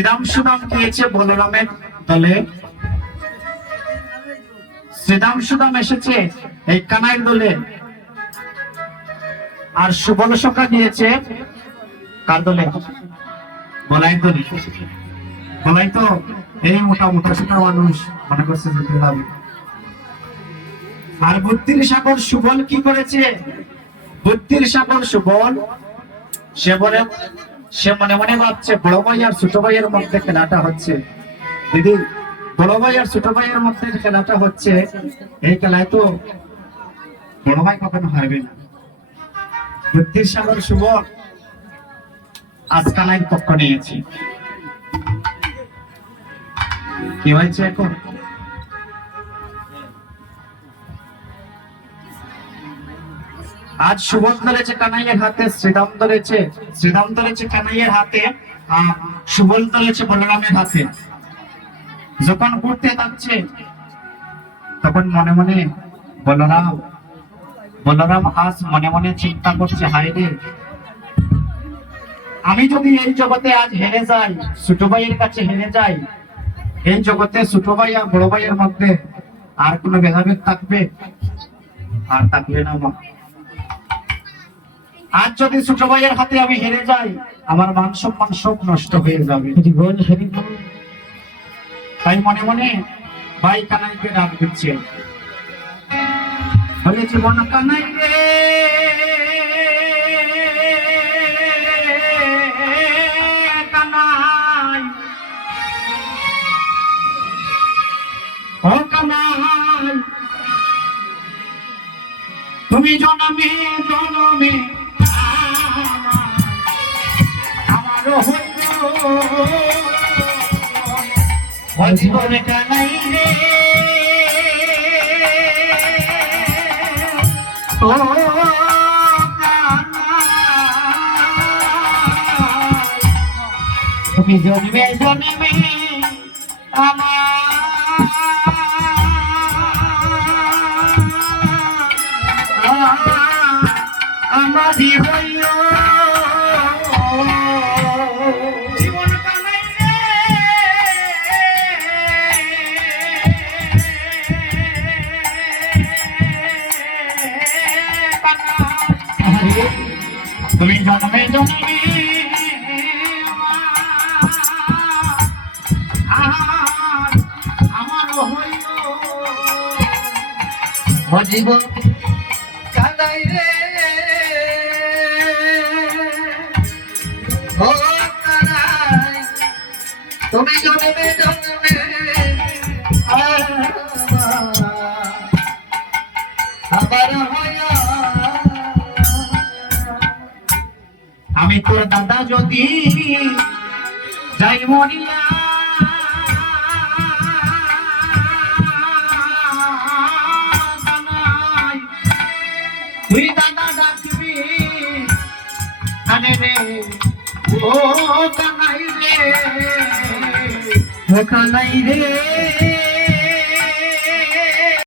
শ্রীরাম সুদাম গিয়েছে বলরামের দলে, শ্রীরাম সুদাম এসেছে এই কানাইয়ের দলে, আর সুবল সখা গিয়েছে কার দলে? বলাইয়ের দলে। বলাই তো এই মোটা মোটা সোটা মানুষ মনে করছে যেতে যাবে। আর বুদ্ধির সাগর সুবল কি করেছে? বুদ্ধির সাগর সুবল সে মনে মনে ভাবছে বড় ভাই আর ছোট ভাইয়ের মধ্যে খেলাটা হচ্ছে, দিদি বড় ভাই আর ছোট ভাইয়ের মধ্যে খেলাটা হচ্ছে, এই খেলায় তো বড় ভাই কখনো হারবে না। বুদ্ধির সাগর সুবল আজ কানাইয়ের পক্ষ নিয়েছে। কি হয়েছে এখন? আজ সুবল ধরেছে কানাইয়ের হাতে, শ্রীরাম ধরেছে কানাইয়ের হাতে, আর সুবল ধরেছে বলরামের হাতে। যখন ঘুরতে যাচ্ছে তখন মনে মনে বলরাম আজ মনে মনে চিন্তা করছে, হায় রে, আমি যদি এই জগতে আজ হেরে যাই, ছোট ভাইয়ের কাছে হেরে যাই, এই জগতে ছোট ভাই আর বড় ভাইয়ের মধ্যে আর কোনো ভেদাভেদ থাকবে? আর থাকবে না মা। আজ যদি ছোট ভাইয়ের হাতে আমি হেরে যাই, আমার মান সম্মান সব নষ্ট হয়ে যাবে। তাই মনে মনে ভাই কানাইকে ডাক দিচ্ছে, বলে জীবন কানাই রে, কানাই ও কানাই, তুমি জনমে জনমে আমার হইল জীবন কানাই রে, ও তুমি জন্মে জন্মে আমারই হইল জীবন কানাই রে, তুমি জন্মে জন্মে আমারও হইল জীবন কানাই রে, ও কানাই তুমি জন্মে জন্মে আমার হইয়া। আমি তোর দাদা যদি যাই মরিয়া, তুই দাদা ডাকবি আরে রে, ও কানাই রে, ও কানাই রে।